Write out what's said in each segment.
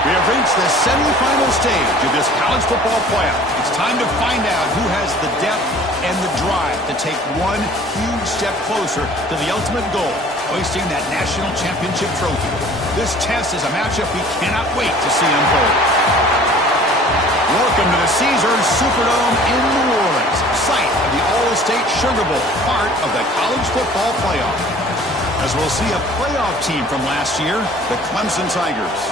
We have reached the semifinal stage of this college football playoff. It's time to find out who has the depth and the drive to take one huge step closer to the ultimate goal, hoisting that national championship trophy. This test is a matchup we cannot wait to see unfold. Welcome to the Caesars Superdome in New Orleans, site of the All-State Sugar Bowl, part of the college football playoff. As we'll see a playoff team from last year, the Clemson Tigers,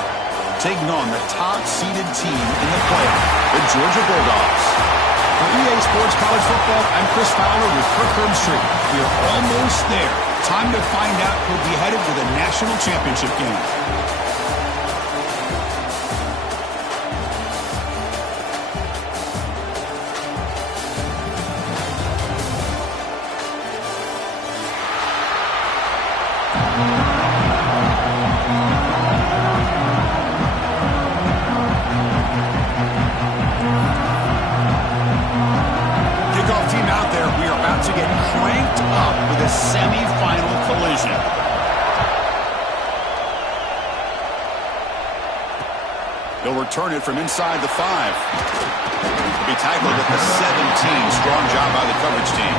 taking on the top-seeded team in the playoff, the Georgia Bulldogs. For EA Sports College Football, I'm Chris Fowler with Kirk Herbstreit. We are almost there. Time to find out who'll be headed to the national championship game. Semi-final collision. They'll return it from inside the 5. It'll be tackled at the 17. Strong job by the coverage team.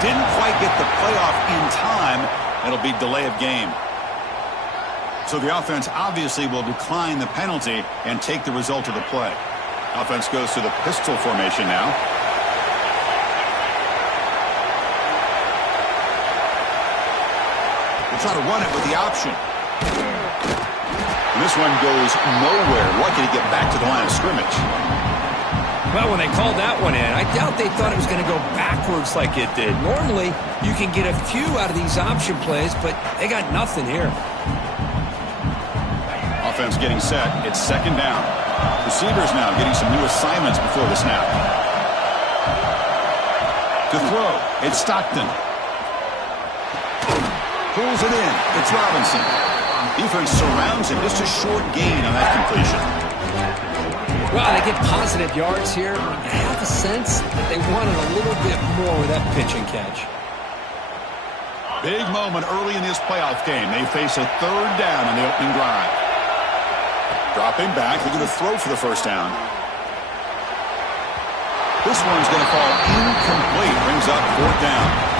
Didn't quite get the playoff in time. It'll be delay of game. So the offense obviously will decline the penalty and take the result of the play. Offense goes to the pistol formation now. We'll try to run it with the option. And this one goes nowhere. Lucky to get back to the line of scrimmage. Well, when they called that one in, I doubt they thought it was going to go backwards like it did. Normally, you can get a few out of these option plays, but they got nothing here. Offense getting set. It's second down. Receivers now getting some new assignments before the snap. To throw, it's Stockton. Pulls it in. It's Robinson. Defense surrounds him. Just a short gain on that completion. Well, they get positive yards here. I have a sense that they wanted a little bit more with that pitch and catch. Big moment early in this playoff game. They face a third down on the opening drive. Dropping back, they're going to throw for the first down. This one's going to fall incomplete. Brings up fourth down.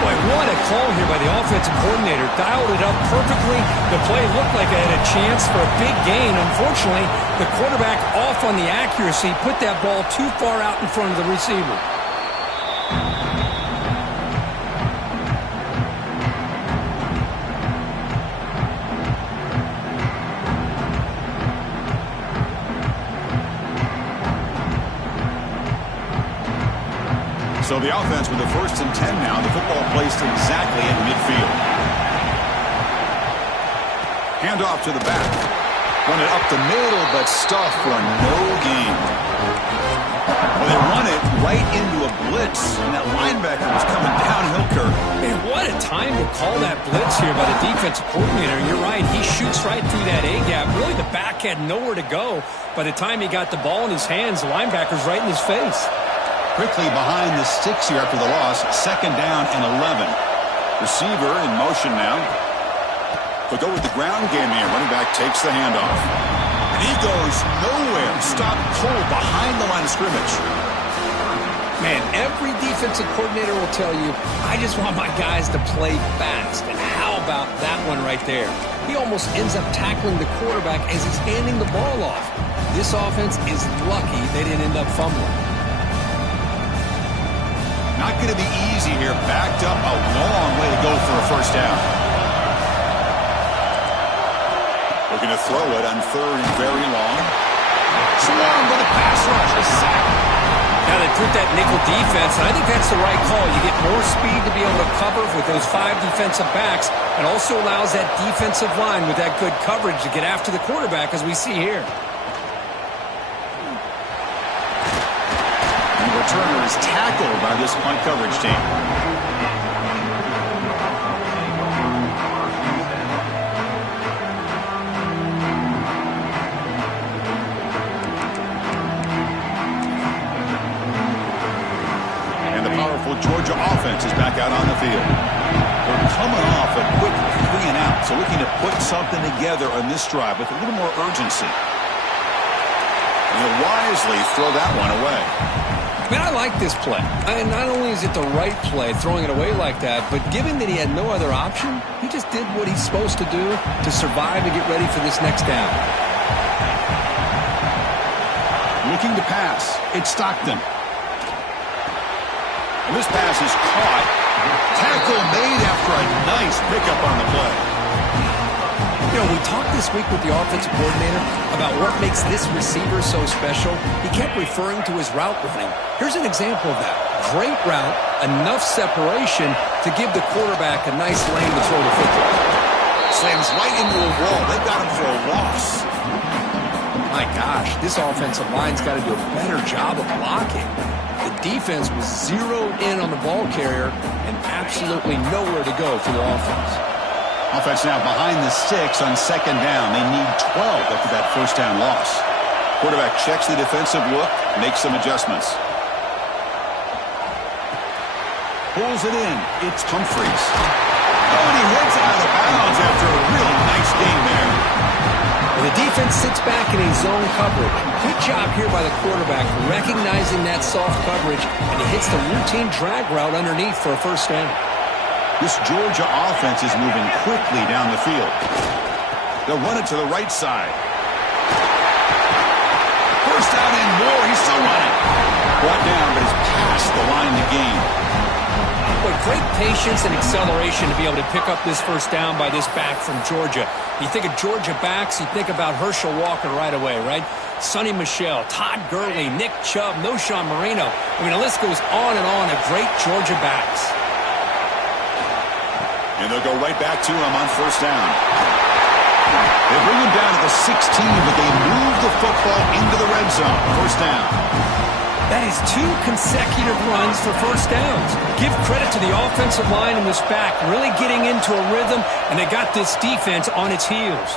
Boy, what a call here by the offensive coordinator. Dialed it up perfectly. The play looked like it had a chance for a big gain. Unfortunately, the quarterback off on the accuracy, put that ball too far out in front of the receiver. So the offense with the 1st and 10 now. The football placed exactly in midfield. Hand off to the back. Run it up the middle, but stuffed for no gain. Well, they run it right into a blitz, and that linebacker was coming downhill, Kirk. Man, what a time to call that blitz here by the defensive coordinator. You're right. He shoots right through that A-gap. Really, the back had nowhere to go. By the time he got the ball in his hands, the linebacker's right in his face. Quickly behind the sticks here after the loss. Second down and 11. Receiver in motion now. They'll go with the ground game here. Running back takes the handoff. And he goes nowhere. Stopped cold behind the line of scrimmage. Man, every defensive coordinator will tell you, I just want my guys to play fast. And how about that one right there? He almost ends up tackling the quarterback as he's handing the ball off. This offense is lucky they didn't end up fumbling. Not going to be easy here. Backed up a long way to go for a first down. Looking to throw it on 3rd and very long. Swung with a pass rush. A sack. Now they put that nickel defense, and I think that's the right call. You get more speed to be able to cover with those 5 defensive backs, and also allows that defensive line with that good coverage to get after the quarterback, as we see here. returner is tackled by this punt coverage team. Georgia offense is back out on the field. They're coming off a quick 3 and out, so looking to put something together on this drive with a little more urgency. And they'll wisely throw that one away. Man, I like this play. And not only is it the right play, throwing it away like that, but given that he had no other option, he just did what he's supposed to do to survive and get ready for this next down. Looking to pass. It's Stockton. And this pass is caught. Tackle made after a nice pickup on the play. You know, we talked this week with the offensive coordinator about what makes this receiver so special. He kept referring to his route running. Here's an example of that. Great route, enough separation to give the quarterback a nice lane to throw the football. Slams right into a wall. They've got him for a loss. My gosh, this offensive line's got to do a better job of blocking. The defense was zeroed in on the ball carrier and absolutely nowhere to go for the offense. Offense now behind the 6 on second down. They need 12 after that first down loss. Quarterback checks the defensive look, makes some adjustments. Pulls it in. It's Humphreys. Oh, and he heads out of bounds after a really nice game there. The defense sits back in a zone coverage. Good job here by the quarterback, recognizing that soft coverage, and he hits the routine drag route underneath for a first down. This Georgia offense is moving quickly down the field. They'll run it to the right side. First down and more. He's still running. Brought down, but he's past the line to gain. But great patience and acceleration to be able to pick up this first down by this back from Georgia. You think of Georgia backs, you think about Herschel Walker right away, right? Sonny Michel, Todd Gurley, Nick Chubb, Noshawn Marino. I mean, the list goes on and on of great Georgia backs. And they'll go right back to him on first down. They bring him down to the 16, but they move the football into the red zone. First down. That is 2 consecutive runs for first downs. Give credit to the offensive line and this back really getting into a rhythm, and they got this defense on its heels.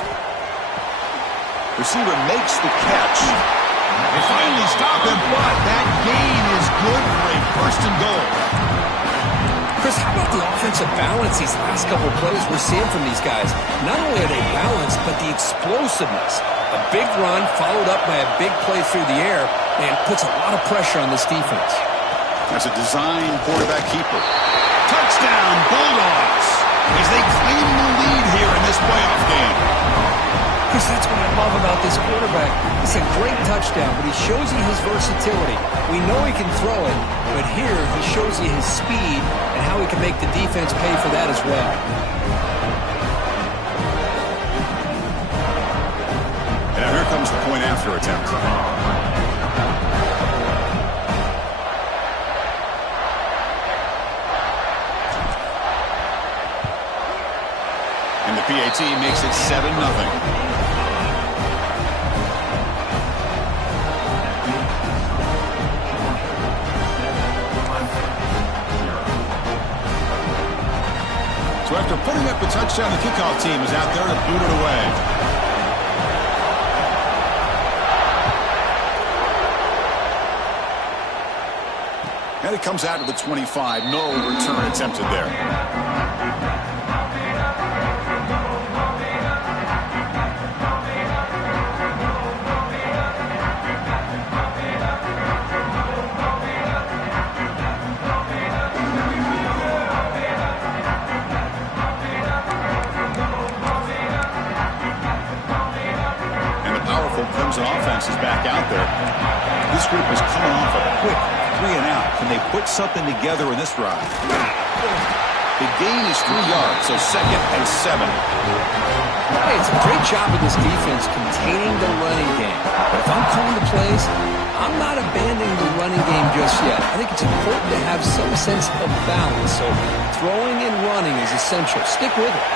Receiver makes the catch. They finally stop him, but that gain is good for a first and goal. Chris, how about the offensive balance these last couple of plays we're seeing from these guys? Not only are they balanced, but the explosiveness. A big run followed up by a big play through the air, and puts a lot of pressure on this defense. That's a design quarterback keeper. Touchdown, Bulldogs, as they claim the lead here in this playoff game. Chris, that's what I love about this quarterback. It's a great touchdown, but he shows you his versatility. We know he can throw it, but here he shows you his speed and how he can make the defense pay for that as well. And now here comes the point after attempt. And the PAT makes it 7-0. So after putting up a touchdown, the kickoff team is out there to boot it away. And it comes out to the 25. No return attempted there. Clemson offense is back out there. This group is coming off a quick 3 and out. Can they put something together in this drive? The gain is 3 yards, so 2nd and 7. Hey, it's a great job of this defense containing the running game. But if I'm calling the plays, I'm not abandoning the running game just yet. I think it's important to have some sense of balance. So throwing and running is essential. Stick with it.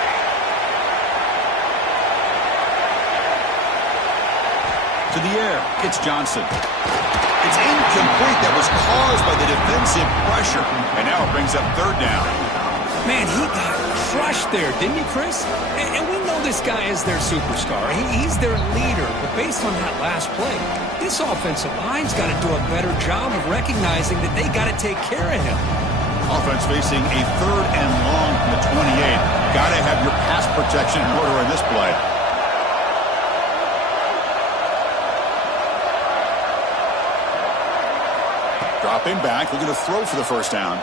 To the air, it's Johnson. It's incomplete. That was caused by the defensive pressure. And now it brings up third down. Man, he got crushed there, didn't he, Chris? And we know this guy is their superstar. He's their leader. But based on that last play, this offensive line's got to do a better job of recognizing that they got to take care of him. Offense facing a third and long from the 28. Got to have your pass protection in order in this play. Dropping back, looking to throw for the first down.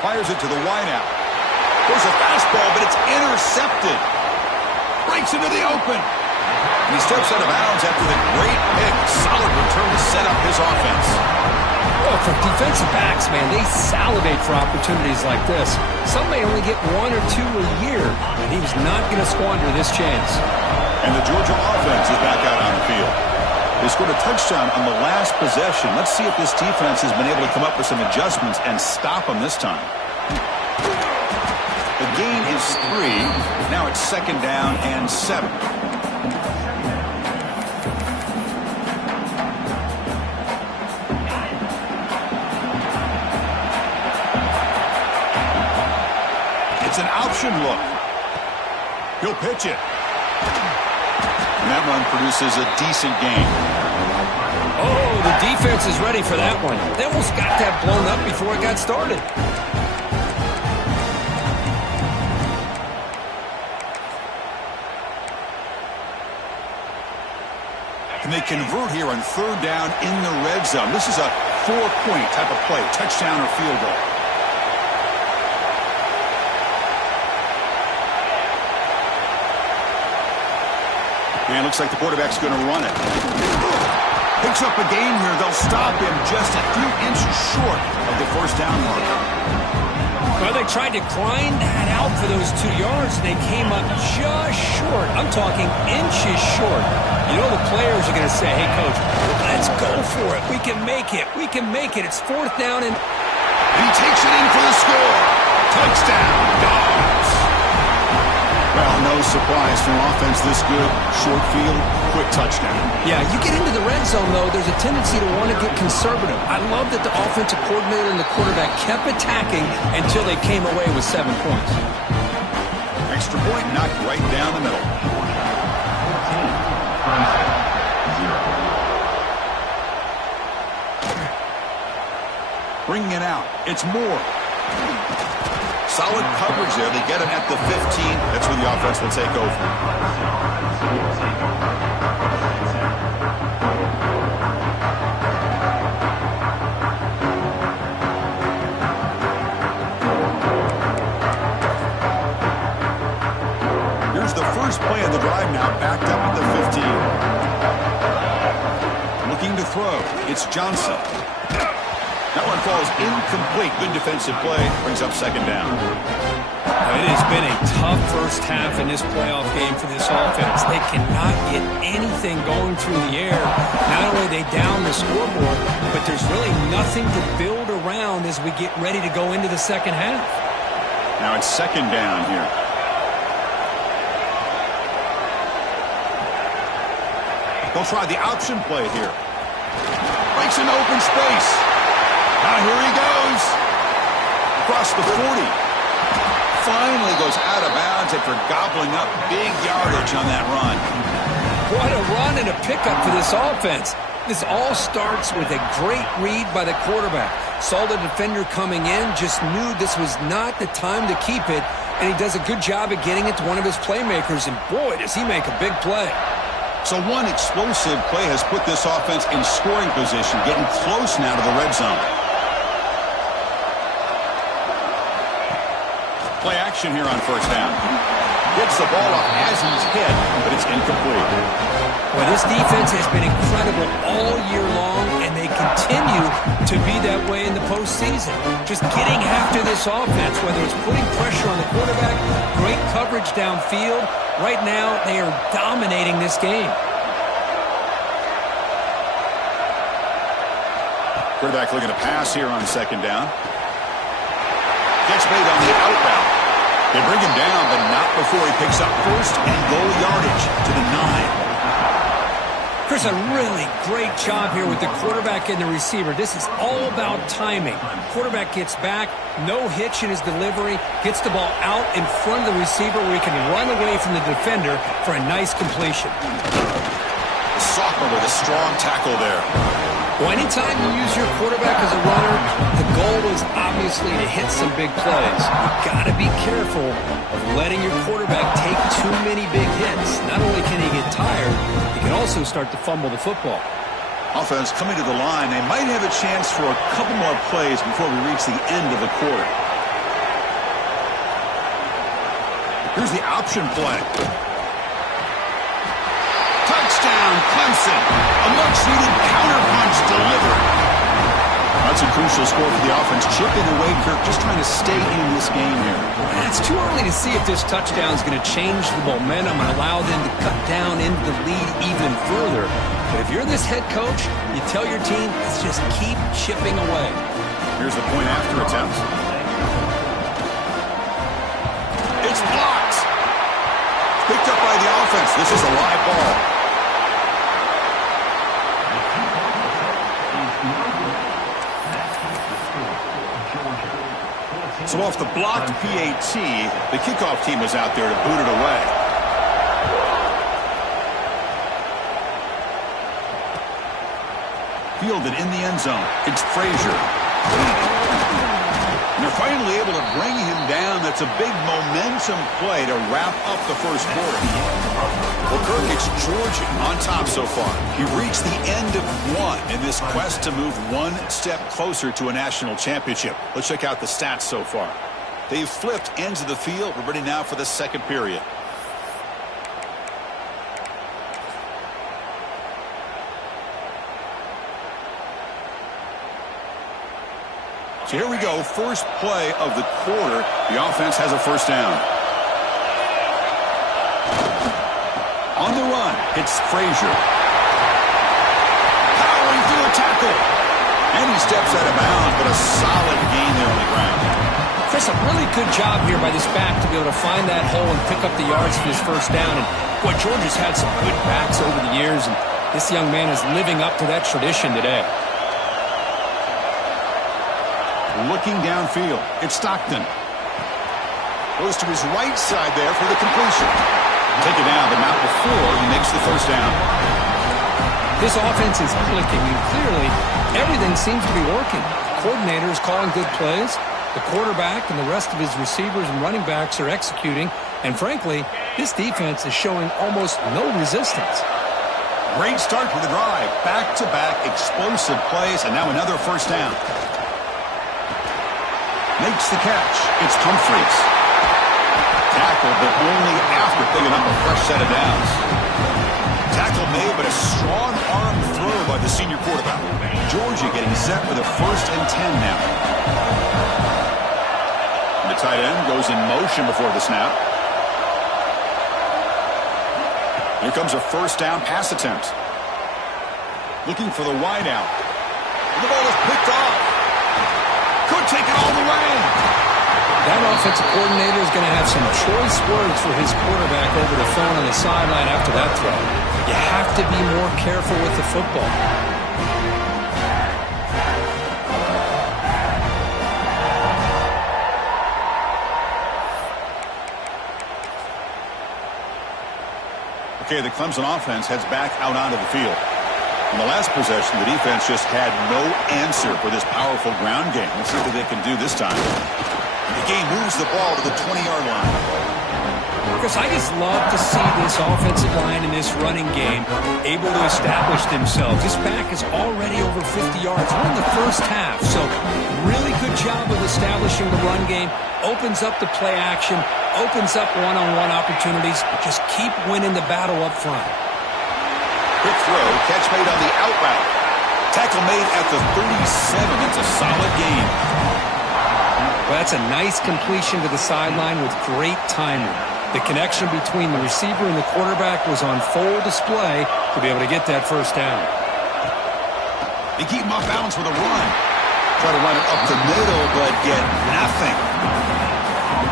Fires it to the wideout. There's a fastball, but it's intercepted. Breaks into the open. And he steps out of bounds after the great pick. Solid return to set up his offense. Well, for defensive backs, man, they salivate for opportunities like this. Some may only get one or two a year, and he was not going to squander this chance. And the Georgia offense is back out on the field. They scored a touchdown on the last possession. Let's see if this defense has been able to come up with some adjustments and stop them this time. The gain is 3. Now it's second down and 7. It's an option look. He'll pitch it. And that run produces a decent gain. Oh, the defense is ready for that one. They almost got that blown up before it got started. And they convert here on third down in the red zone. This is a 4-point type of play, touchdown or field goal. And it looks like the quarterback's going to run it. Picks up a gain here. They'll stop him just a few inches short of the first down marker. Well, they tried to grind that out for those 2 yards, and they came up just short. I'm talking inches short. You know the players are going to say, hey, Coach, let's go for it. We can make it. We can make it. It's fourth down, and he takes it in for the score. Touchdown, Dogs. Well, no surprise from offense this good. Short field, quick touchdown. Yeah, you get into the red zone, though, there's a tendency to want to get conservative. I love that the offensive coordinator and the quarterback kept attacking until they came away with 7 points. Extra point knocked right down the middle. Bringing it out. It's Moore. Solid coverage there. They get him at the 15. That's where the offense will take over. Here's the first play of the drive now, backed up at the 15. Looking to throw. It's Johnson. That one falls incomplete. Good defensive play. Brings up second down. It has been a tough first half in this playoff game for this offense. They cannot get anything going through the air. Not only are they down the scoreboard, but there's really nothing to build around as we get ready to go into the second half. Now it's second down here. They'll try the option play here. Breaks into open space. Now here he goes. Across the 40. Finally goes out of bounds after gobbling up big yardage on that run. What a run and a pickup for this offense. This all starts with a great read by the quarterback. Saw the defender coming in, just knew this was not the time to keep it, and he does a good job of getting it to one of his playmakers, and boy, does he make a big play. So one explosive play has put this offense in scoring position, getting close now to the red zone. Play action here on first down. Gets the ball off as he's hit, but it's incomplete. Well, this defense has been incredible all year long, and they continue to be that way in the postseason. Just getting after this offense, whether it's putting pressure on the quarterback, great coverage downfield. Right now, they are dominating this game. Quarterback looking to pass here on second down. Gets made on the out route. They bring him down, but not before he picks up first and goal yardage to the 9. Chris, a really great job here with the quarterback and the receiver. This is all about timing. Quarterback gets back, no hitch in his delivery, gets the ball out in front of the receiver where he can run away from the defender for a nice completion. Sophomore with a strong tackle there. Well, anytime you use your quarterback as a runner, the goal is obviously to hit some big plays. You've got to be careful of letting your quarterback take too many big hits. Not only can he get tired, he can also start to fumble the football. Offense coming to the line. They might have a chance for a couple more plays before we reach the end of the quarter. Here's the option play. Touchdown, Clemson. A much-needed counterpunch delivered. That's a crucial score for the offense. Chipping away, Kirk, just trying to stay in this game here. It's too early to see if this touchdown is going to change the momentum and allow them to cut down into the lead even further. But if you're this head coach, you tell your team, let's just keep chipping away. Here's the point after attempt. It's blocked. Picked up by the offense. This is a live ball. So off the blocked PAT, the kickoff team was out there to boot it away. Fielded in the end zone. It's Frazier. And they're finally able to bring him down. That's a big momentum play to wrap up the first quarter. Well, Kirk, it's Georgia on top so far. He reached the end of one in this quest to move one step closer to a national championship. Let's check out the stats so far. They've flipped ends of the field. We're ready now for the second period. So here we go, first play of the quarter. The offense has a first down. On the run, it's Frazier. Powering through a tackle. And he steps out of bounds, but a solid gain there on the ground. Chris, a really good job here by this back to be able to find that hole and pick up the yards for his first down. And boy, Georgia's had some good backs over the years, and this young man is living up to that tradition today. Looking downfield, it's Stockton. Goes to his right side there for the completion. Take it down, but not before he makes the first down. This offense is clicking, and clearly everything seems to be working. The coordinator is calling good plays. The quarterback and the rest of his receivers and running backs are executing. And frankly, this defense is showing almost no resistance. Great start for the drive. Back-to-back explosive plays, and now another first down. Makes the catch. It's Humphreys. Tackle, but only after picking up a fresh set of downs. Tackle made, but a strong arm throw by the senior quarterback. Georgia getting set with a 1st and 10 now. And the tight end goes in motion before the snap. Here comes a first down pass attempt. Looking for the wide out. The ball is picked off. Could take it all the way. That offensive coordinator is going to have some choice words for his quarterback over the phone on the sideline after that throw. You have to be more careful with the football. Okay, the Clemson offense heads back out onto the field. In the last possession, the defense just had no answer for this powerful ground game. Let's see what they can do this time. The game moves the ball to the 20-yard line. Chris, I just love to see this offensive line in this running game able to establish themselves. This back is already over 50 yards. We're in the first half, so really good job of establishing the run game. Opens up the play action, opens up one-on-one opportunities. Just keep winning the battle up front. Quick throw, catch made on the out route. Tackle made at the 37. It's a solid gain. Well, that's a nice completion to the sideline with great timing. The connection between the receiver and the quarterback was on full display to be able to get that first down. They keep him off balance with a run. Try to run it up the middle, but get nothing.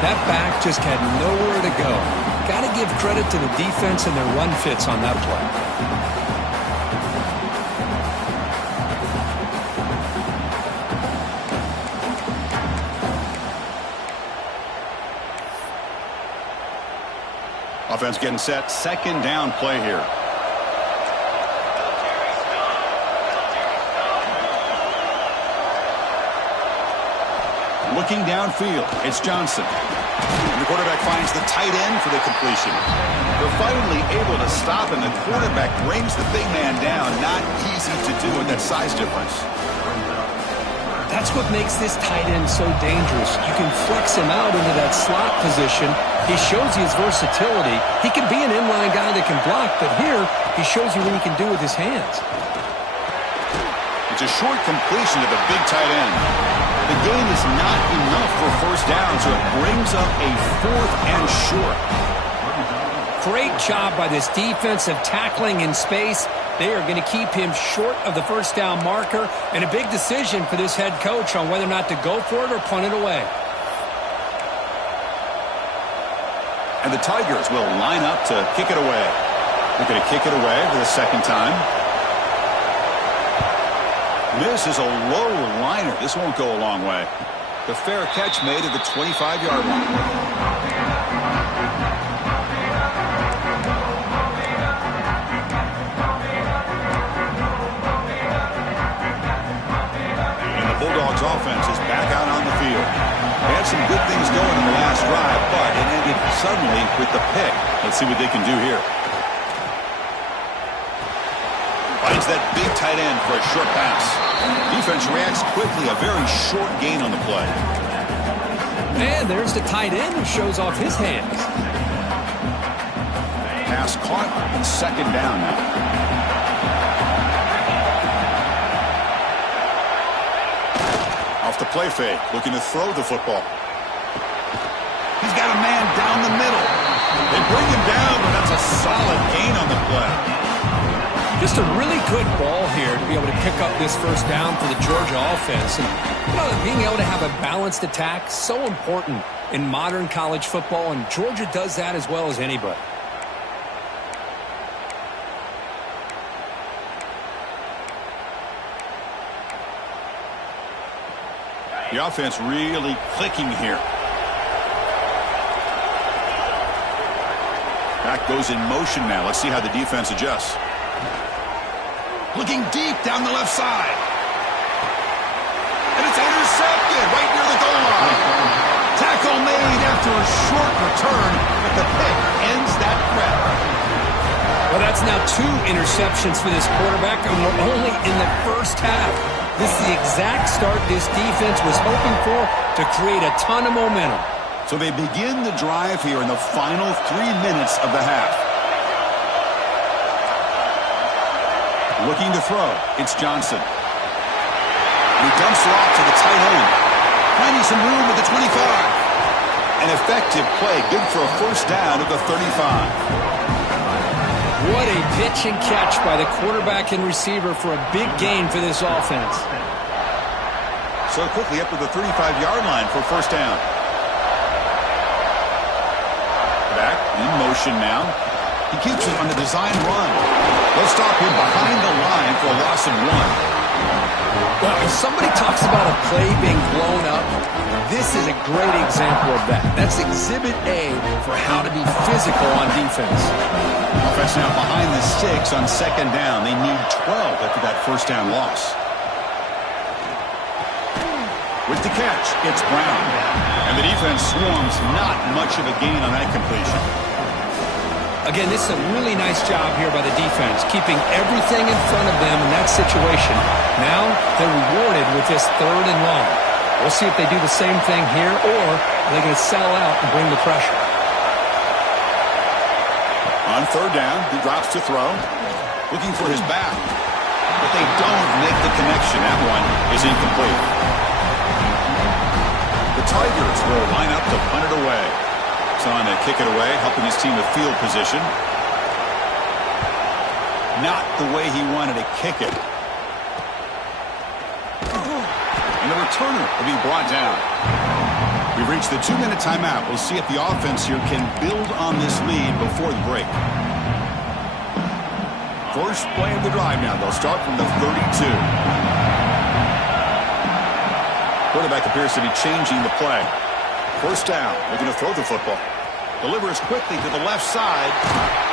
That back just had nowhere to go. Got to give credit to the defense and their run fits on that play. Offense getting set. Second down play here. Looking downfield, it's Johnson. And the quarterback finds the tight end for the completion. They're finally able to stop, and the quarterback brings the big man down. Not easy to do with that size difference. That's what makes this tight end so dangerous. You can flex him out into that slot position. He shows you his versatility. He can be an inline guy that can block, but here he shows you what he can do with his hands. It's a short completion to the big tight end. The gain is not enough for first down, so it brings up a 4th and short. Great job by this defensive tackling in space. They are going to keep him short of the first down marker, and a big decision for this head coach on whether or not to go for it or punt it away. And the Tigers will line up to kick it away. They're going to kick it away for the second time. This is a low liner. This won't go a long way. The fair catch made at the 25-yard line. And the Bulldogs offense is back out on the field. They had some good things going in the last drive, but it ended suddenly with the pick. Let's see what they can do here. Finds that big tight end for a short pass. Defense reacts quickly. A very short gain on the play. And there's the tight end who shows off his hands. Pass caught and second down now. Off the play fake, looking to throw the football. He's got a man down the middle. They bring him down, but that's a solid gain on the play. Just a really good ball here to be able to pick up this first down for the Georgia offense. And, being able to have a balanced attack, so important in modern college football, and Georgia does that as well as anybody. The offense really clicking here. Back goes in motion now. Let's see how the defense adjusts. Looking deep down the left side. And it's intercepted right near the goal line. Tackle made after a short return, but the pick ends that threat. Well, that's now 2 interceptions for this quarterback, and we're only in the first half. This is the exact start this defense was hoping for to create a ton of momentum. So they begin the drive here in the final 3 minutes of the half. Looking to throw, it's Johnson. He dumps it off to the tight end. Finding some room at the 25. An effective play, good for a first down at the 35. What a pitch and catch by the quarterback and receiver for a big gain for this offense. So quickly up to the 35-yard line for first down. Back in motion now. He keeps it on the design run. They'll stop him behind the line for a loss of 1. Well, if somebody talks about a play being blown up, this is a great example of that. That's exhibit A for how to be physical on defense. Offense now behind the 6 on second down. They need 12 after that first down loss. With the catch, it's Brown. And the defense swarms. Not much of a gain on that completion. Again, this is a really nice job here by the defense, keeping everything in front of them in that situation. Now they're rewarded with this 3rd and long. We'll see if they do the same thing here, or are they going to sell out and bring the pressure. On 3rd down, he drops to throw, looking for his back. But they don't make the connection. That one is incomplete. The Tigers will line up to punt it away. On to kick it away, helping his team with field position. Not the way he wanted to kick it. And the returner will be brought down. We've reached the 2-minute timeout. We'll see if the offense here can build on this lead before the break. First play of the drive now. They'll start from the 32. Quarterback appears to be changing the play. First down. Looking to throw the football. Delivers quickly to the left side.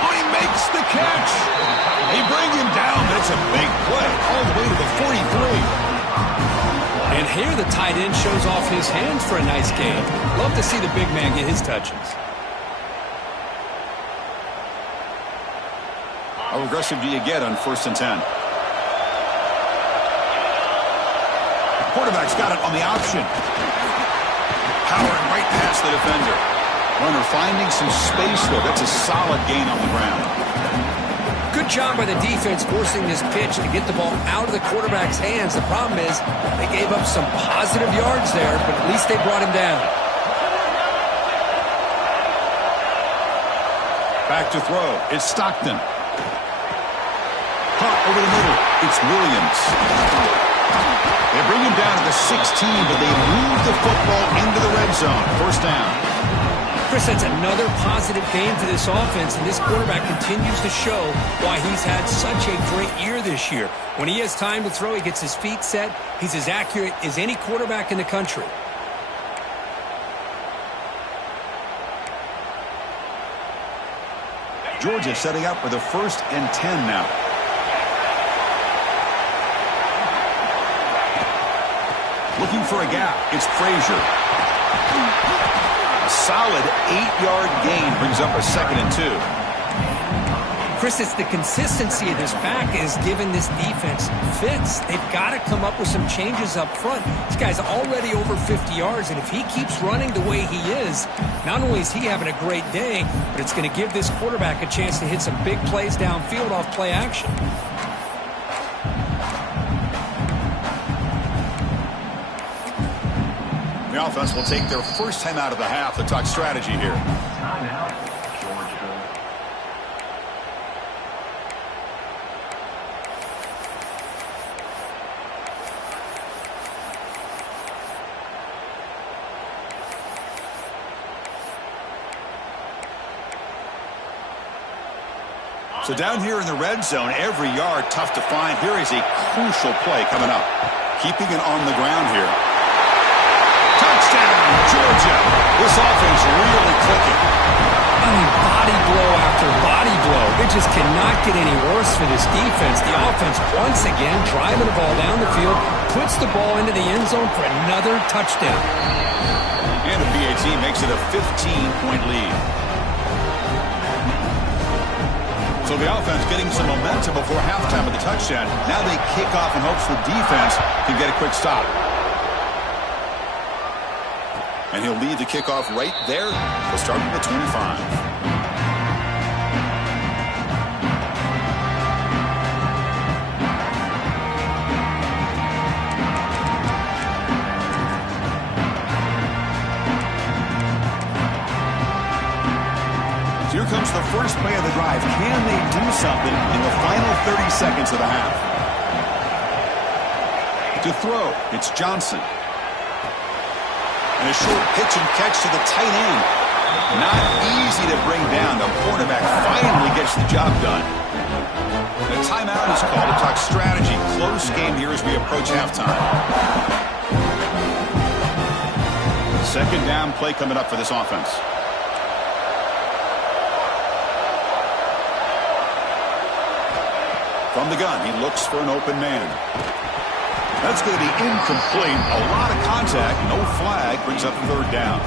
Oh, he makes the catch. They bring him down, but it's a big play all the way to the 43. And here the tight end shows off his hands for a nice gain. Love to see the big man get his touches. How aggressive do you get on 1st and 10? Quarterback's got it on the option. Powering right past the defender. Runner finding some space, though. That's a solid gain on the ground. Good job by the defense forcing this pitch to get the ball out of the quarterback's hands. The problem is they gave up some positive yards there, but at least they brought him down. Back to throw. It's Stockton. Caught over the middle. It's Williams. They bring him down to the 16, but they move the football into the red zone. 1st down. Chris, that's another positive game for this offense, and this quarterback continues to show why he's had such a great year this year. When he has time to throw, he gets his feet set. He's as accurate as any quarterback in the country. Georgia setting up for the 1st and 10 now. Looking for a gap. It's Frazier. A solid 8-yard gain brings up a 2nd and 2. Chris, it's the consistency of this back is giving this defense fits. They've got to come up with some changes up front. This guy's already over 50 yards, and if he keeps running the way he is, not only is he having a great day, but it's going to give this quarterback a chance to hit some big plays downfield off play action. The offense will take their first time out of the half to talk strategy here. Timeout, Georgia. So down here in the red zone, every yard tough to find. Here is a crucial play coming up. Keeping it on the ground here. Touchdown, Georgia. This offense really clicking. I mean, body blow after body blow. It just cannot get any worse for this defense. The offense, once again, driving the ball down the field, puts the ball into the end zone for another touchdown. And the PAT makes it a 15-point lead. So the offense getting some momentum before halftime with the touchdown. Now they kick off in hopes the defense can get a quick stop. And he'll lead the kickoff right there. He'll start at the 25. So here comes the first play of the drive. Can they do something in the final 30 seconds of the half? To throw, it's Johnson. And a short pitch and catch to the tight end. Not easy to bring down. The quarterback finally gets the job done. The timeout is called to talk strategy. Close game here as we approach halftime. 2nd down play coming up for this offense. From the gun, he looks for an open man. That's going to be incomplete. A lot of contact. No flag. Brings up 3rd down.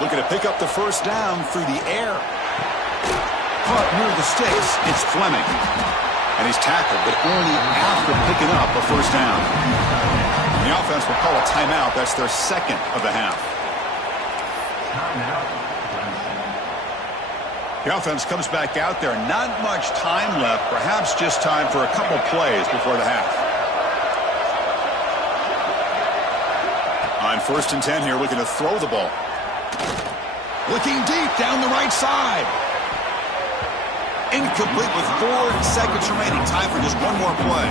Looking to pick up the 1st down through the air. Caught near the sticks. It's Fleming. And he's tackled, but only after picking up a 1st down. The offense will call a timeout. That's their 2nd of the half. The offense comes back out there. Not much time left. Perhaps just time for a couple plays before the half. On 1st and 10 here, looking to throw the ball. Looking deep down the right side. Incomplete with 4 seconds remaining. Time for just one more play.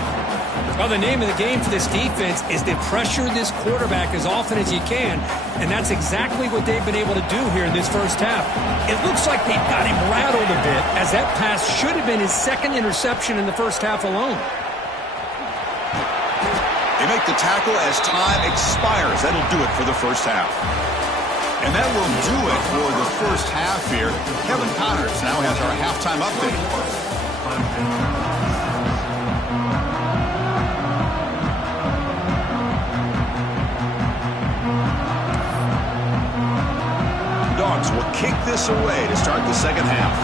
Well, the name of the game for this defense is to pressure this quarterback as often as you can, and that's exactly what they've been able to do here in this first half. It looks like they've got him rattled a bit, as that pass should have been his second interception in the first half alone. They make the tackle as time expires. That'll do it for the first half. And that will do it for the first half here. Kevin Connors now has our halftime update. Dogs will kick this away to start the second half.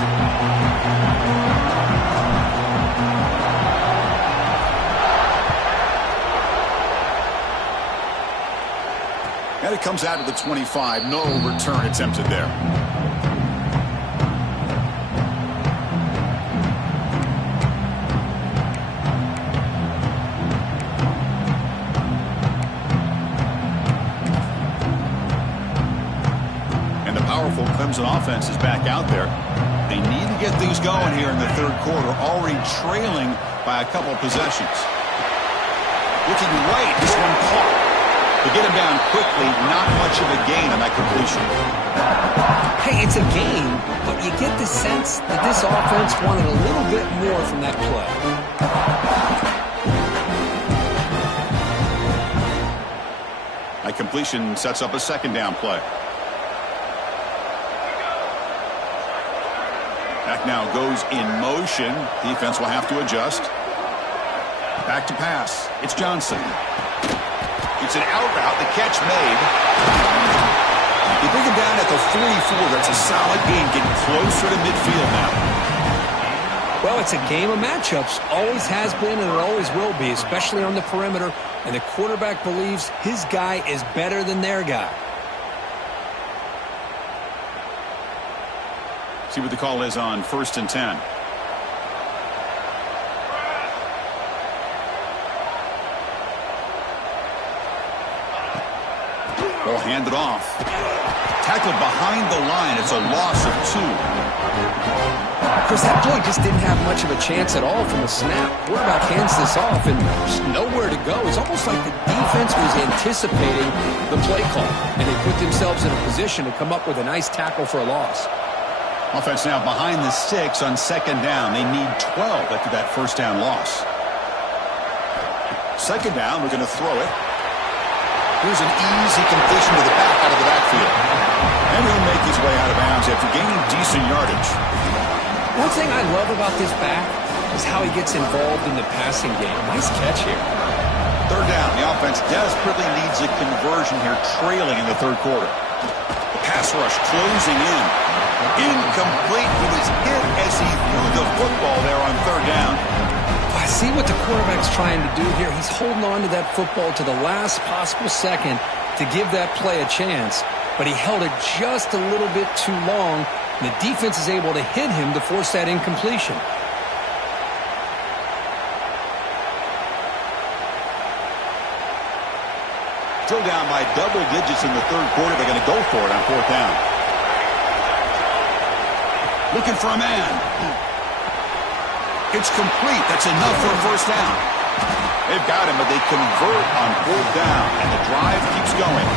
And it comes out to the 25. No return attempted there. And the powerful Clemson offense is back out there. They need to get things going here in the third quarter, already trailing by a couple possessions. Looking right, this one caught. To get him down quickly, not much of a gain on that completion. Hey, it's a gain, but you get the sense that this offense wanted a little bit more from that play. That completion sets up a second down play. Back now goes in motion. Defense will have to adjust. Back to pass. It's Johnson. It's an out route. The catch made. They bring him down at the 44. That's a solid gain, getting closer to midfield now. Well, it's a game of matchups. Always has been and it always will be, especially on the perimeter. And the quarterback believes his guy is better than their guy. See what the call is on 1st and 10. Ball handed off. Tackled behind the line. It's a loss of 2. Chris, that play just didn't have much of a chance at all from the snap. Quarterback hands this off and there's nowhere to go. It's almost like the defense was anticipating the play call, and they put themselves in a position to come up with a nice tackle for a loss. Offense now behind the 6 on second down. They need 12 after that first down loss. Second down, we're going to throw it. Here's an easy completion to the back out of the backfield. And he'll make his way out of bounds after gaining decent yardage. One thing I love about this back is how he gets involved in the passing game. Nice catch here. Third down. The offense desperately needs a conversion here, trailing in the third quarter. The pass rush closing in. Incomplete. He was hit as he threw the football there on third down. I see what the quarterback's trying to do here. He's holding on to that football to the last possible second to give that play a chance, but he held it just a little bit too long, and the defense is able to hit him to force that incompletion. Still down by double digits in the third quarter. They're going to go for it on fourth down. Looking for a man. It's complete. That's enough for a first down. They've got him, but they convert on fourth down, and the drive keeps going.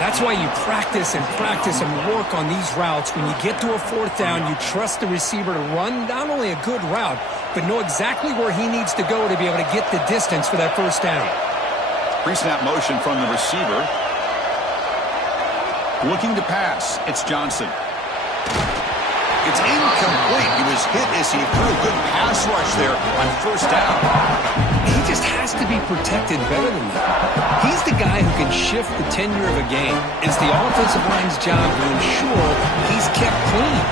That's why you practice and work on these routes. When you get to a fourth down, you trust the receiver to run not only a good route, but know exactly where he needs to go to be able to get the distance for that first down. Pre-snap motion from the receiver. Looking to pass. It's Johnson. It's incomplete. He was hit as he threw. Good pass rush there on first down. He just has to be protected better than that. He's the guy who can shift the tenure of a game. It's the offensive line's job to ensure he's kept clean.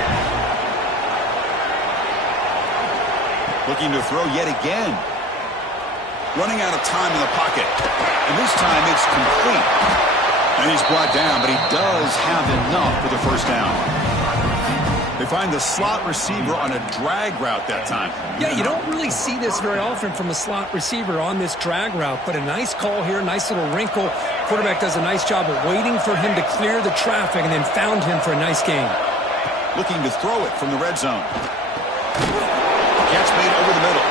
Looking to throw yet again. Running out of time in the pocket. And this time it's complete. And he's brought down, but he does have enough for the first down. They find the slot receiver on a drag route that time. Yeah, you don't really see this very often from a slot receiver on this drag route, but a nice call here, nice little wrinkle. Quarterback does a nice job of waiting for him to clear the traffic and then found him for a nice gain. Looking to throw it from the red zone. Catch made over the middle.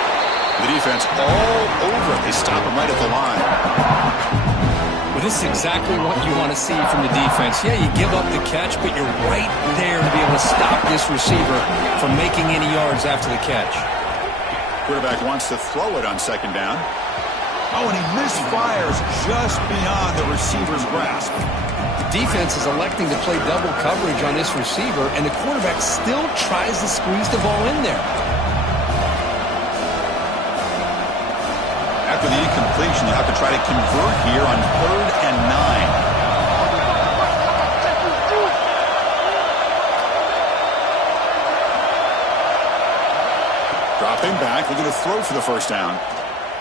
The defense all over it. They stop him right at the line. Well, this is exactly what you want to see from the defense. Yeah, you give up the catch, but you're right there to be able to stop this receiver from making any yards after the catch. Quarterback wants to throw it on second down. Oh, and he misfires just beyond the receiver's grasp. The defense is electing to play double coverage on this receiver, and the quarterback still tries to squeeze the ball in there. After the incompletion, they'll have to try to convert here on 3rd and 9. Dropping back, looking to throw for the first down.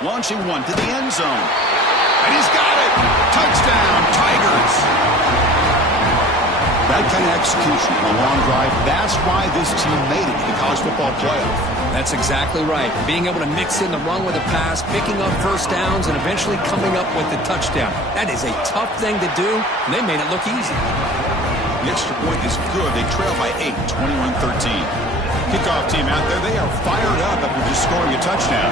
Launching one to the end zone. And he's got it! Touchdown, Tigers! That kind of execution on a long drive, that's why this team made it to the college football playoff. That's exactly right. Being able to mix in the run with a pass, picking up first downs, and eventually coming up with the touchdown. That is a tough thing to do, and they made it look easy. The extra point is good. They trail by 8, 21-13. Kickoff team out there, they are fired up after just scoring a touchdown.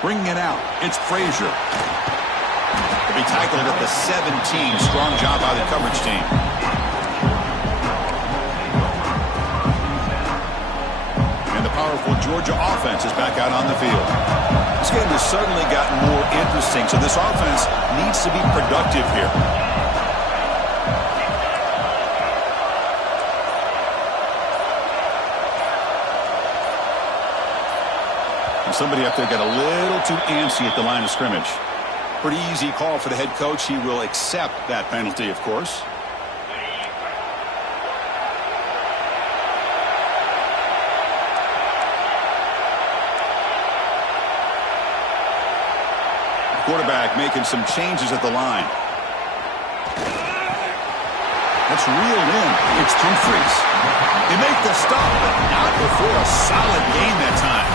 Bringing it out, it's Frazier. He'll be tackled at the 17. Strong job by the coverage team. And the powerful Georgia offense is back out on the field. This game has suddenly gotten more interesting, so this offense needs to be productive here. And somebody up there got a little too antsy at the line of scrimmage. Pretty easy call for the head coach. He will accept that penalty, of course. Quarterback making some changes at the line. That's reeled in. It's Humphreys. They make the stop, but not before a solid gain that time.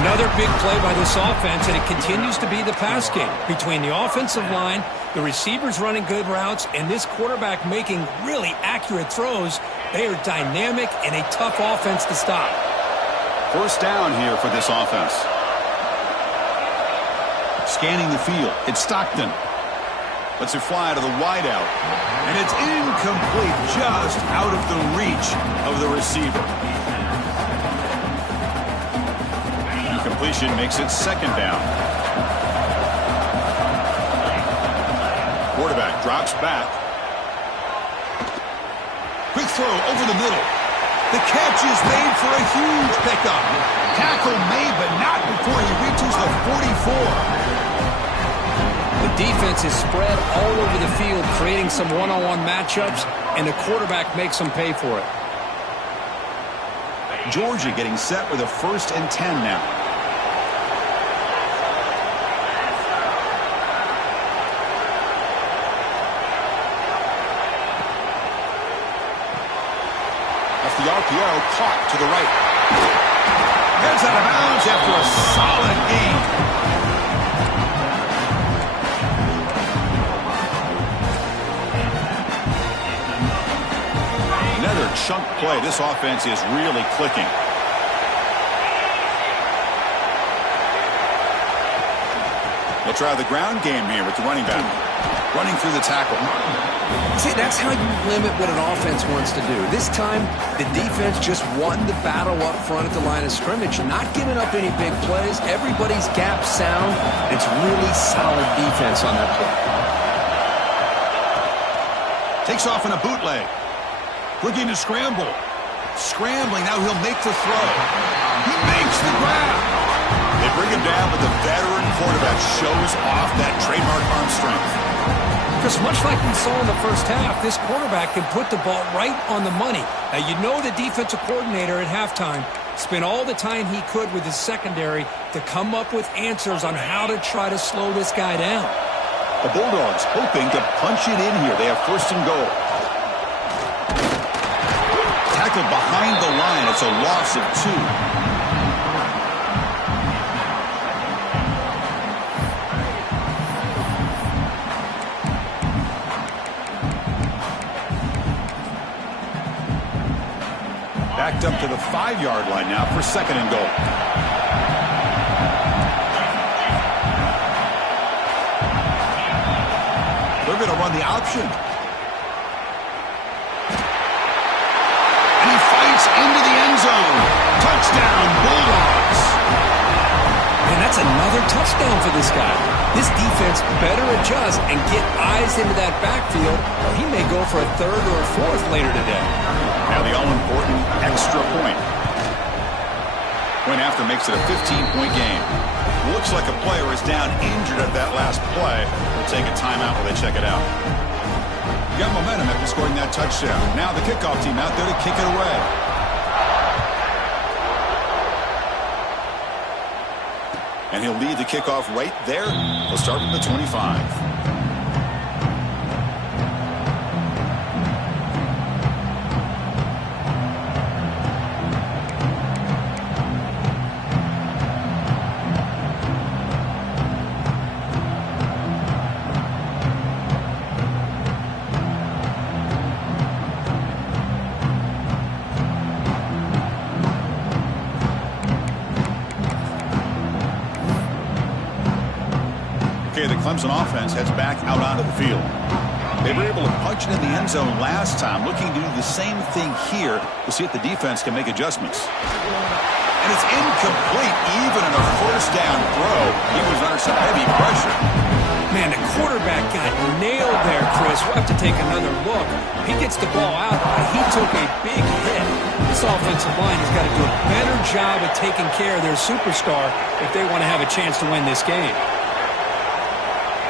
Another big play by this offense, and it continues to be the pass game. Between the offensive line, the receivers running good routes, and this quarterback making really accurate throws, they are dynamic and a tough offense to stop. First down here for this offense. Scanning the field, it's Stockton. Lets it fly to the wideout. And it's incomplete, just out of the reach of the receiver. Completion makes it second down. Quarterback drops back. Quick throw over the middle. The catch is made for a huge pickup. Tackle made, but not before he reaches the 44. The defense is spread all over the field, creating some one-on-one matchups, and the quarterback makes them pay for it. Georgia getting set with a 1st and 10 now. The RPO caught to the right. Heads out of bounds after a solid gain. Another chunk play. This offense is really clicking. They'll try the ground game here with the running back. Running through the tackle. See, that's how you limit what an offense wants to do. This time, the defense just won the battle up front at the line of scrimmage, not giving up any big plays. Everybody's gap sound. It's really solid defense on that play. Takes off in a bootleg. Looking to scramble. Scrambling, now he'll make the throw. He makes the grab. They bring him down, but the veteran quarterback shows off that trademark arm strength. Because much like we saw in the first half, this quarterback can put the ball right on the money. Now, you know the defensive coordinator at halftime spent all the time he could with his secondary to come up with answers on how to try to slow this guy down. The Bulldogs hoping to punch it in here. They have 1st and goal. Tackled behind the line. It's a loss of 2. backed up to the 5-yard line now for 2nd and goal. They're going to run the option. And he fights into the end zone. Touchdown, Bulldogs. And that's another touchdown for this guy. This defense better adjust and get eyes into that backfield, or he may go for a 3rd or a 4th later today. Now the all-important extra point. Point after makes it a 15-point game. Looks like a player is down injured at that last play. They'll take a timeout while they check it out. Got momentum after scoring that touchdown. Now the kickoff team out there to kick it away. And he'll lead the kickoff right there. He'll start from the 25. The Clemson offense heads back out onto the field. They were able to punch it in the end zone last time, looking to do the same thing here to see if the defense can make adjustments. And it's incomplete even in a 1st down throw. He was under some heavy pressure. Man, the quarterback got nailed there, Chris. We'll have to take another look. He gets the ball out, but he took a big hit. This offensive line has got to do a better job of taking care of their superstar if they want to have a chance to win this game.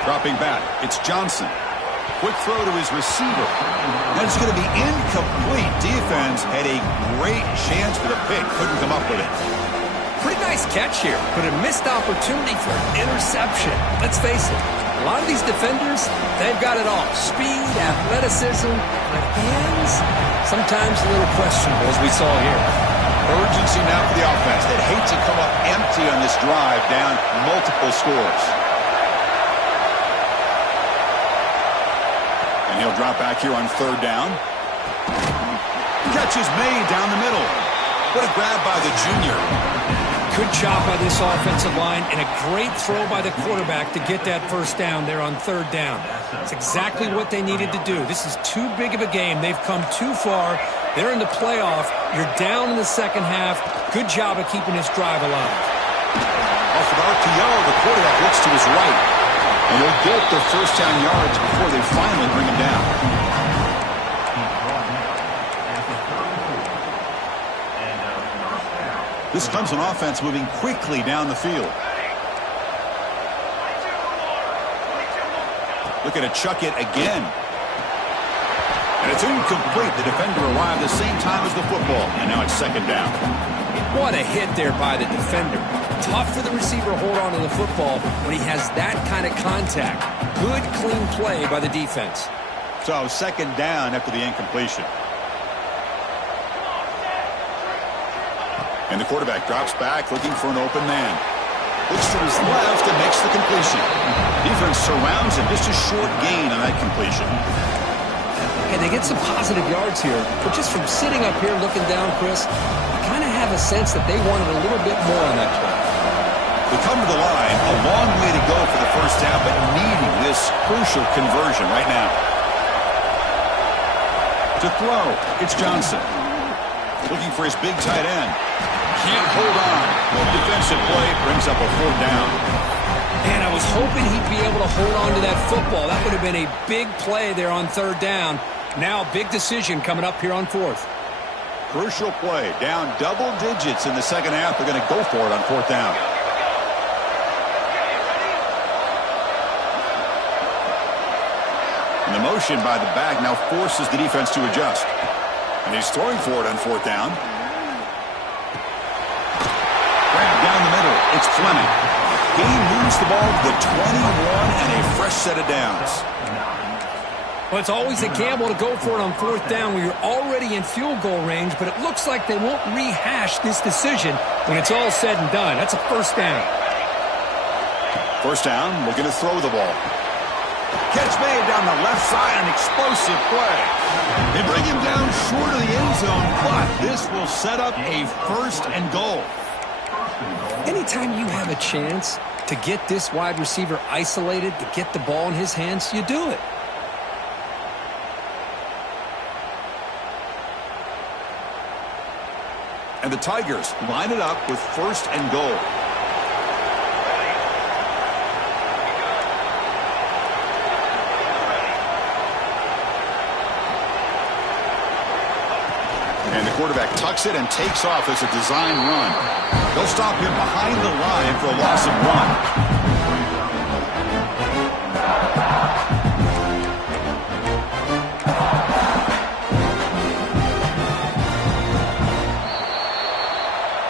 Dropping back, it's Johnson. Quick throw to his receiver. That's going to be incomplete. Defense had a great chance for the pick. Couldn't come up with it. Pretty nice catch here, but a missed opportunity for an interception. Let's face it, a lot of these defenders, they've got it all. Speed, athleticism, but hands, sometimes a little questionable, as we saw here. Urgency now for the offense. They'd hate to come up empty on this drive, down multiple scores. And he'll drop back here on 3rd down. Catch is made down the middle. What a grab by the junior. Good job by this offensive line and a great throw by the quarterback to get that 1st down there on 3rd down. That's exactly what they needed to do. This is too big of a game. They've come too far. They're in the playoff. You're down in the 2nd half. Good job of keeping this drive alive. Off of RPO, the quarterback looks to his right. And they'll get their 1st down yards before they finally bring him down. This Clemson offense moving quickly down the field. Looking to chuck it again. And it's incomplete. The defender arrived at the same time as the football. And now it's 2nd down. What a hit there by the defender. Tough for the receiver to hold on to the football when he has that kind of contact. Good, clean play by the defense. So 2nd down after the incompletion. And the quarterback drops back looking for an open man. Looks to his left and makes the completion. Defense surrounds him. Just a short gain on that completion. And they get some positive yards here, but just from sitting up here looking down, Chris, I kind of have a sense that they wanted a little bit more on that play. They come to the line, a long way to go for the 1st down, but needing this crucial conversion right now. To throw, it's Johnson. Looking for his big tight end. Can't hold on. Good defensive play brings up a 4th down. And I was hoping he'd be able to hold on to that football. That would have been a big play there on 3rd down. Now a big decision coming up here on 4th. Crucial play. Down double digits in the 2nd half. They're going to go for it on 4th down. And the motion by the back now forces the defense to adjust. And he's throwing for it on 4th down. Grab down the middle. It's Fleming. He moves the ball to the 21 and a fresh set of downs. Well, it's always a gamble to go for it on 4th down when you're already in field goal range, but it looks like they won't rehash this decision when it's all said and done. That's a 1st down. 1st down, looking to throw the ball. Catch made down the left side, an explosive play. They bring him down short of the end zone, but this will set up a 1st and goal. Anytime you have a chance to get this wide receiver isolated, to get the ball in his hands, you do it. And the Tigers line it up with 1st and goal. And the quarterback tucks it and takes off as a design run. They'll stop him behind the line for a loss of 1.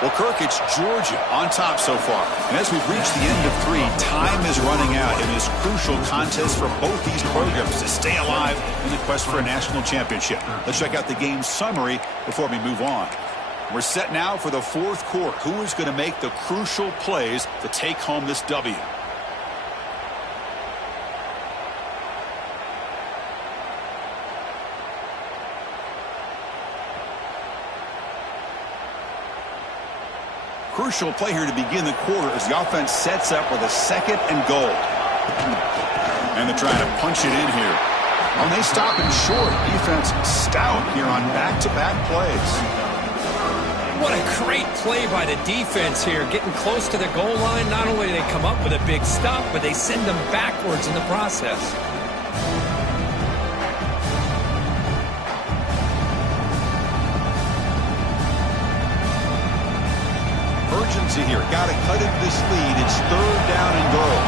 Well, Kirk, it's Georgia on top so far. And as we've reached the end of 3, time is running out in this crucial contest for both these programs to stay alive in the quest for a national championship. Let's check out the game summary before we move on. We're set now for the 4th quarter. Who is going to make the crucial plays to take home this W? Crucial play here to begin the quarter as the offense sets up with a 2nd and goal. And they're trying to punch it in here. Oh, they stop him short. Defense stout here on back-to-back plays. What a great play by the defense here. Getting close to the goal line, not only do they come up with a big stop, but they send them backwards in the process. Urgency here. Got to cut into this lead. It's 3rd down and goal.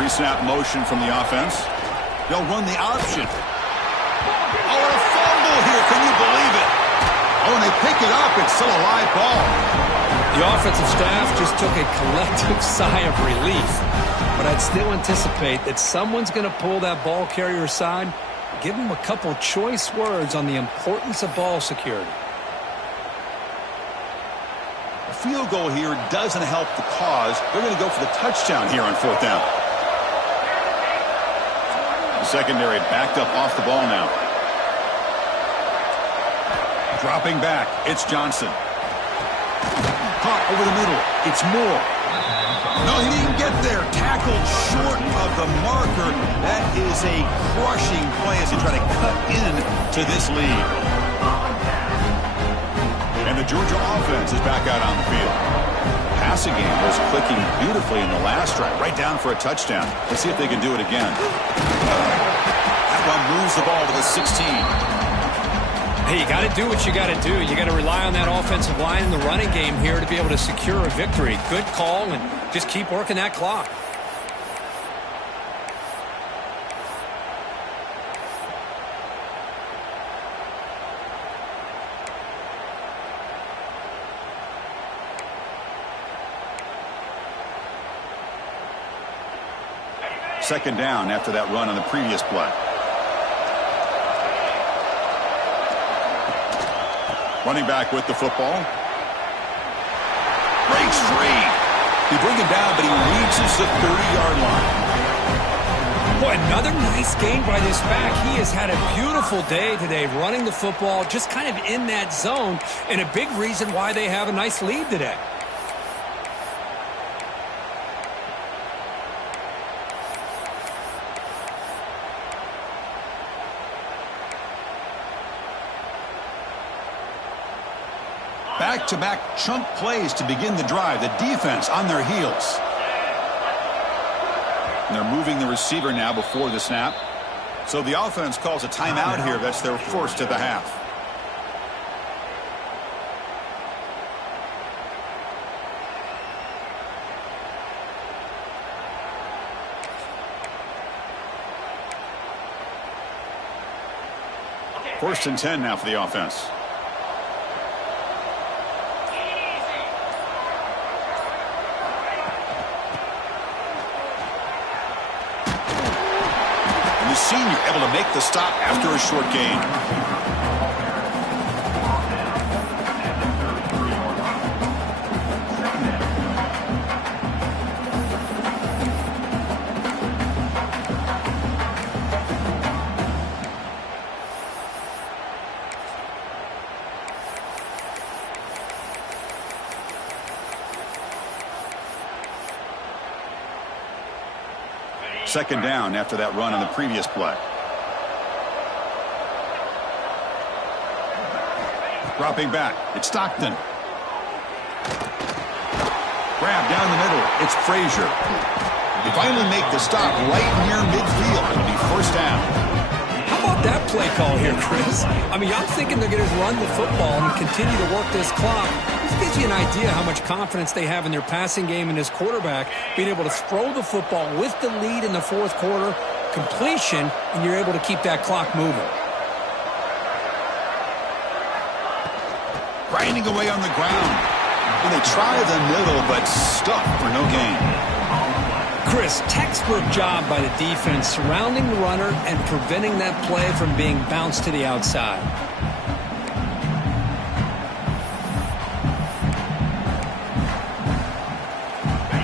Pre-snap motion from the offense. They'll run the option. Oh, and a fumble here. Can you believe it? Oh, and they pick it up. It's still a live ball. The offensive staff just took a collective sigh of relief. But I'd still anticipate that someone's going to pull that ball carrier aside, give him a couple choice words on the importance of ball security. A field goal here doesn't help the cause. They're going to go for the touchdown here on 4th down. The secondary backed up off the ball now. Dropping back, it's Johnson. Caught over the middle, it's Moore. No, he didn't get there. Tackled short of the marker. That is a crushing play as he tried to cut in to this lead. And the Georgia offense is back out on the field. Passing game was clicking beautifully in the last drive, right down for a touchdown. Let's see if they can do it again. That one moves the ball to the 16. Hey, you got to do what you got to do. You got to rely on that offensive line in the running game here to be able to secure a victory. Good call, and just keep working that clock. Second down after that run on the previous play. Running back with the football. Breaks free. They bring him down, but he reaches the 30-yard line. Boy, another nice game by this back. He has had a beautiful day today running the football, just kind of in that zone, and a big reason why they have a nice lead today. Back-to-back chunk plays to begin the drive. The defense on their heels. And they're moving the receiver now before the snap. So the offense calls a timeout here. That's their first of the half. First and 10 now for the offense. The senior able to make the stop after a short gain. Second down after that run on the previous play. Dropping back. It's Stockton. Grab down the middle. It's Frazier. They finally make the stop right near midfield. It'll be first down. How about that play call here, Chris? I mean, I'm thinking they're going to run the football and continue to work this clock. This gives you an idea how much confidence they have in their passing game and this quarterback being able to throw the football with the lead in the fourth quarter, completion, and you're able to keep that clock moving. Grinding away on the ground. And they try the middle, but stuck for no gain. Chris, textbook job by the defense surrounding the runner and preventing that play from being bounced to the outside.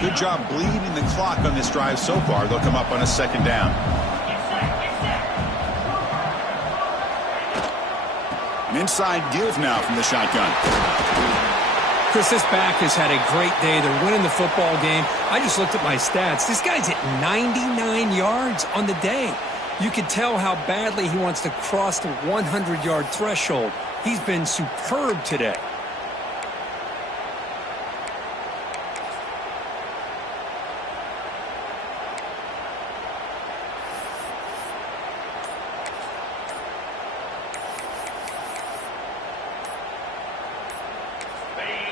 Good job bleeding the clock on this drive so far. They'll come up on a second down. An inside give now from the shotgun. Chris, this back has had a great day. They're winning the football game. I just looked at my stats. This guy's hit 99 yards on the day. You can tell how badly he wants to cross the 100-yard threshold. He's been superb today.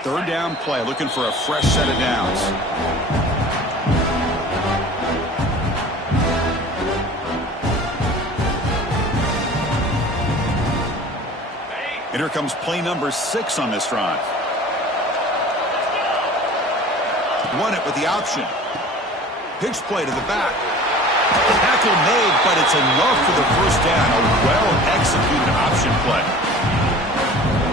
Third down play, looking for a fresh set of downs. And here comes play number 6 on this drive. Won it with the option. Pitch play to the back. Tackle made, but it's enough for the first down. A well-executed option play.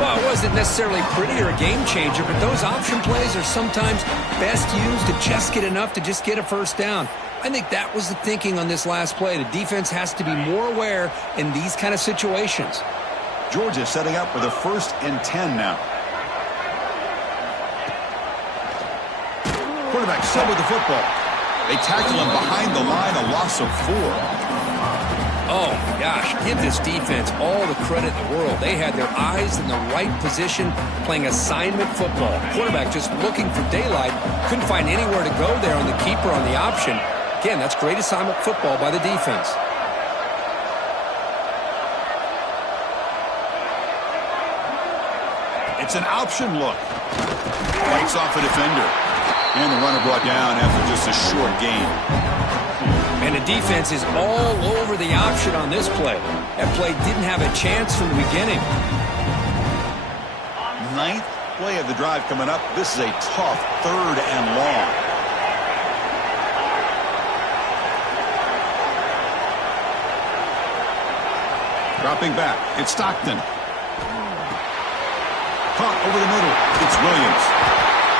Well, it wasn't necessarily pretty or a game changer, but those option plays are sometimes best used to just get enough to just get a first down. I think that was the thinking on this last play. The defense has to be more aware in these kind of situations. Georgia setting up with a 1st and 10 now. Quarterback set with the football. They tackle him behind the line, a loss of 4. Oh, my gosh, give this defense all the credit in the world. They had their eyes in the right position playing assignment football. Quarterback just looking for daylight. Couldn't find anywhere to go there on the keeper on the option. Again, that's great assignment football by the defense. It's an option look. Fights off a defender. And the runner brought down after just a short gain. And the defense is all over the option on this play. That play didn't have a chance from the beginning. 9th play of the drive coming up. This is a tough 3rd and long. Dropping back. It's Stockton. Caught over the middle. It's Williams.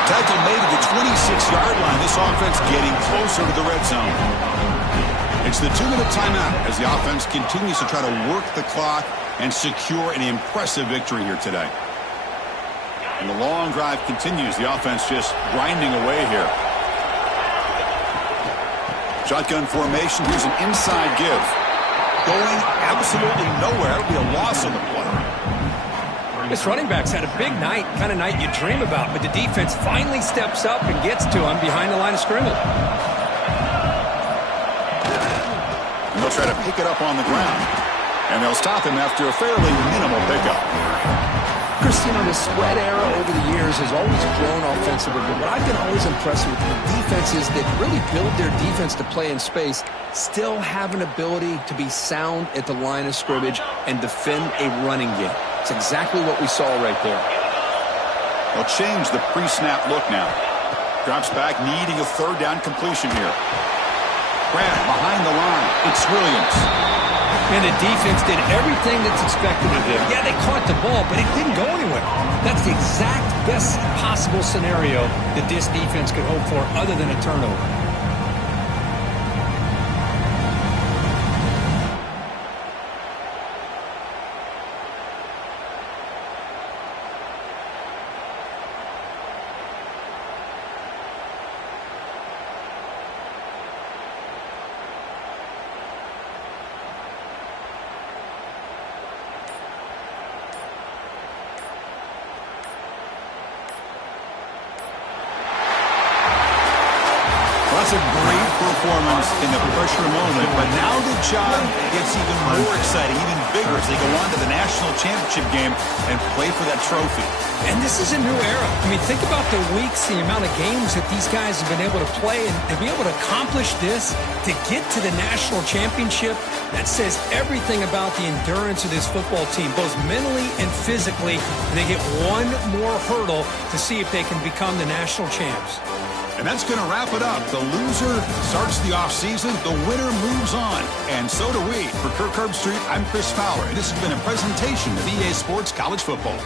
Tackle made at the 26-yard line. This offense getting closer to the red zone. It's the 2-minute timeout as the offense continues to try to work the clock and secure an impressive victory here today. And the long drive continues. The offense just grinding away here. Shotgun formation. Here's an inside give. Going absolutely nowhere. It'll be a loss on the play. This running back's had a big night, kind of night you dream about, but the defense finally steps up and gets to him behind the line of scrimmage. And they'll try to pick it up on the ground. And they'll stop him after a fairly minimal pickup. Chris, you know, the spread era over the years has always grown offensively, but what I've been always impressed with the defenses that really build their defense to play in space still have an ability to be sound at the line of scrimmage and defend a running game. It's exactly what we saw right there. They'll change the pre-snap look now. Drops back, needing a 3rd down completion here. Grab behind the line. It's Williams. And the defense did everything that's expected of them. Yeah, they caught the ball, but it didn't go anywhere. That's the exact best possible scenario that this defense could hope for other than a turnover. Well, that's a great performance in the pressure moment, but now the job gets even more exciting, even bigger as they go on to the national championship game and play for that trophy. And this is a new era. I mean, think about the weeks, the amount of games that these guys have been able to play, and to be able to accomplish this, to get to the national championship, that says everything about the endurance of this football team, both mentally and physically. And they get one more hurdle to see if they can become the national champs. And that's going to wrap it up. The loser starts the offseason. The winner moves on. And so do we. For Kirk Herbstreit, I'm Chris Fowler. And this has been a presentation of EA Sports College Football.